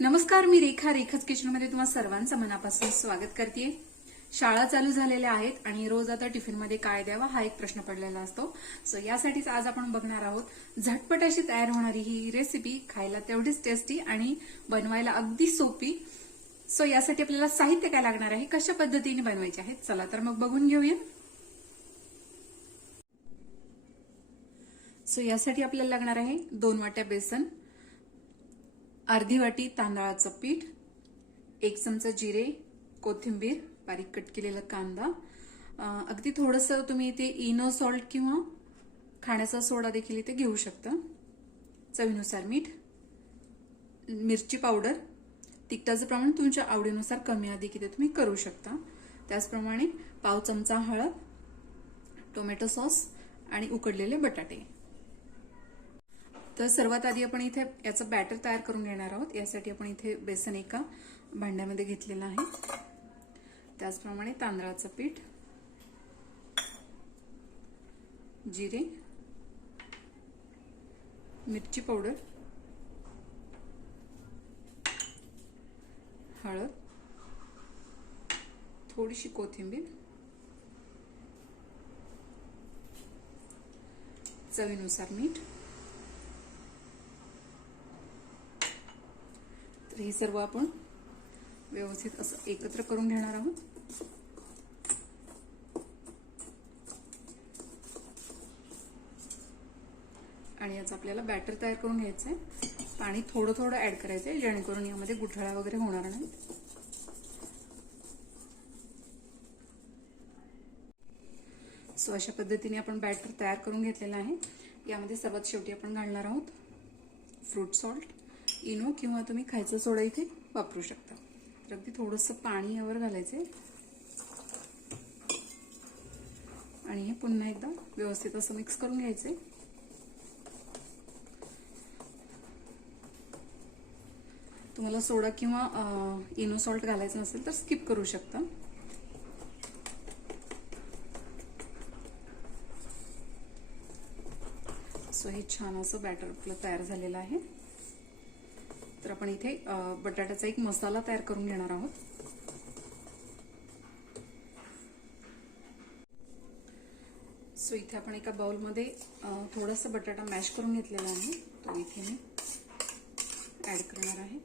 नमस्कार मी रेखा रेखाच किचनमध्ये तुम्हाला सर्वांचं मनापासून स्वागत करते. शाळा चालू झालेल्या आहेत आणि रोज आता टिफिनमध्ये काय द्यावा हा एक प्रश्न पडलेला असतो. सो यासाठीच आज आपण बघणार आहोत झटपट अशी तयार होणारी ही रेसिपी खायला तेवढीच टेस्टी आणि बनवायला अगदी सोपी. सो यासाठी आपल्याला साहित्य काय लागणार आहे कशा पद्धतीने बनवायचे आहेत चला तर मग बघून घेऊया. सो यासाठी आपल्याला लागणार आहे दोन वाट्या बेसन अर्धी वाटी तांदळाचं पीठ एक चमचा जिरे कोथिंबीर बारीक कट केलेला कांदा. अगदी थोडंसं तुम्ही इथे इनो सॉल्ट किंवा खाण्याचा सोडा देखील इथे घेऊ शकता. चवीनुसार मीठ मिरची पावडर तिखटाचं प्रमाण तुमच्या आवडीनुसार कमी अधिक इथे तुम्ही करू शकता. त्याचप्रमाणे पाव चमचा हळद टोमॅटो सॉस आणि उकडलेले बटाटे. तर सर्वात आधी आपण इथे याचं बॅटर तयार करून घेणार आहोत. यासाठी आपण इथे बेसन एका भांड्यामध्ये घेतलेलं आहे. त्याचप्रमाणे तांदळाचं पीठ जिरे मिरची पावडर हळद थोडीशी कोथिंबीर चवीनुसार मीठ तर हे सर्व आपण व्यवस्थित असं एकत्र करून घेणार आहोत. आणि याचं आपल्याला बॅटर तयार करून घ्यायचं आहे पाणी थोडं थोडं ऍड करायचं आहे जेणेकरून यामध्ये गुठळ्या वगैरे होणार नाही सो अशा पद्धतीने आपण बॅटर तयार करून घेतलेला आहे. यामध्ये सर्वात शेवटी आपण घालणार आहोत फ्रूट सॉल्ट इनो किंवा तुम्ही खायचा सोडा इथे वापरू शकता. तर अगदी थोडंसं पाणी यावर घालायचे आणि हे पुन्हा एकदा व्यवस्थित असं मिक्स करून घ्यायचे तुम्हाला सोडा किंवा इनो सॉल्ट घालायचं नसेल तर स्किप करू शकता. सो हे छान असं बॅटर आपलं तयार झालेलं आहे. तर आपण इथे बटाट्याचा एक मसाला तयार करून घेणार आहोत. सो इथे आपण एका बाउलमध्ये थोडासा बटाटा मॅश करून घेतलेला आहे. तो इथे मी ऍड करणार आहे.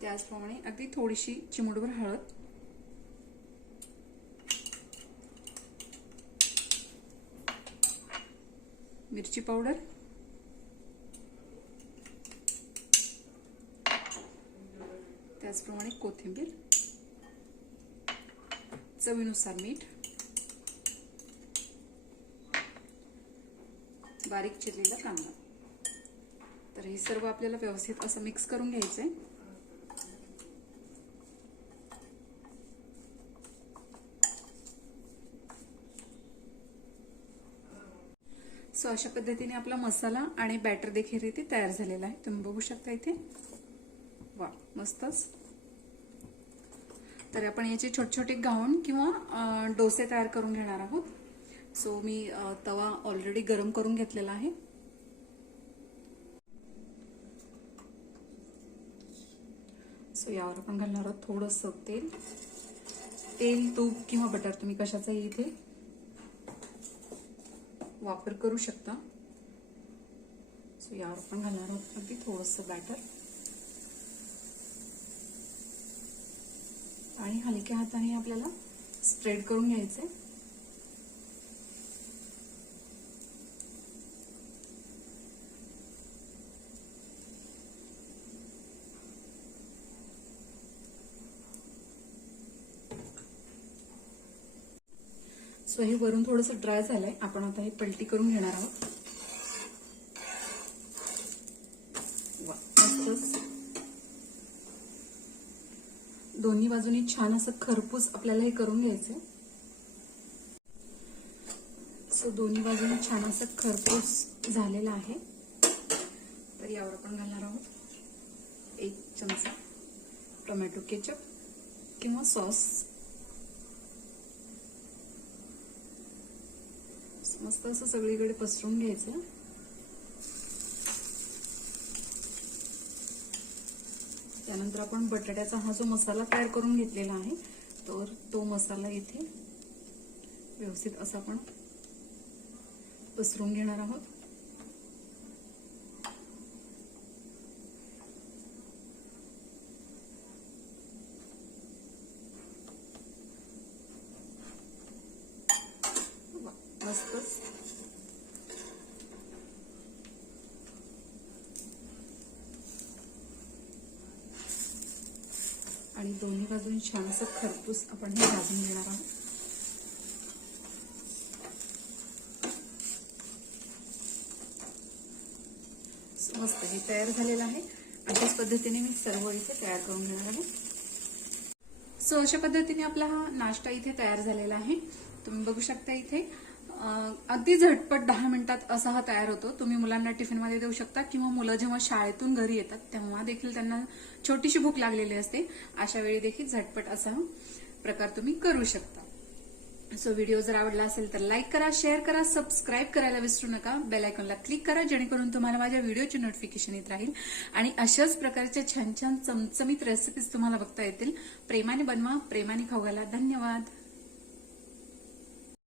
त्याचप्रमाणे अगदी थोडीशी चिमुडभर हळद. मिरची पावडर. त्याचप्रमाणे कोथिंबीर चवीनुसार मीठ बारीक चिरलेला कांदा. तर हे सर्व आपल्याला व्यवस्थित असं मिक्स करून घ्यायचंय. सो अशा पद्धतीने आपला मसाला आणि बॅटर देखील इथे तयार झालेला आहे. तुम्ही बघू शकता इथे. वा मस्तच. तर आपण याचे छोटे छोटे गाऊन किंवा डोसे तयार करून घेणार आहोत. सो मी तवा ऑलरेडी गरम करून घेतलेला आहे. सो यावर आपण घालणार आहोत थोडस तेल. तेल तूप किंवा बटर तुम्ही कशाचाही इथे वापर करू शकता. सो यावर आपण घालणार आहोत अगदी थोडंसं बॅटर आणि हलक्या हाताने आपल्याला स्प्रेड करून घ्यायचंय सो हे वरून थोडंसं ड्राय झालंय. आपण आता हे पलटी करून घेणार आहोत वा, मस्तच. दोन्ही बाजूनी छान असं खरपूस आपल्याला हे करून घ्यायचंय. सो दोन्ही बाजूनी छान असं खरपूस झालेलं आहे. तर यावर आपण घालणार आहोत एक चमचा टोमॅटो केचप किंवा सॉस. मस्त असं सगळीकडे पसरून घ्यायचं. त्यानंतर आपण बटाट्याचा हा जो मसाला तयार करून घेतलेला आहे तर तो मसाला इथे व्यवस्थित असा आपण पसरून घेणार आहोत. मस्तच. आणि दोन्ही बाजून छान असं खरपूस आपण हे भाजून घेणार आहोत. मस्त हे तयार झालेलं आहे. अशाच पद्धतीने मी सर्व इथे तयार करून घेणार आहे. सो अशा पद्धतीने आपला हा नाश्ता इथे तयार झालेला आहे. तुम्ही बघू शकता इथे. अगदी झटपट दहा मिनिटात असा हा तयार होतो. तुम्ही मुलांना टिफिनमध्ये देऊ शकता किंवा मुलं जेव्हा शाळेतून घरी येतात तेव्हा देखील त्यांना छोटीशी भूक लागलेली असते. अशा वेळी देखील झटपट असा प्रकार तुम्ही करू शकता. सो व्हिडिओ जर आवडला असेल तर लाईक करा शेअर करा सबस्क्राईब करायला विसरू नका. बेल आयकॉनला क्लिक करा जेणेकरून तुम्हाला माझ्या व्हिडिओची नोटिफिकेशन येत राहील. आणि अशाच प्रकारच्या छान छान चमचमीत रेसिपीज तुम्हाला बघता येतील. प्रेमाने बनवा प्रेमाने खाऊ घाला. धन्यवाद.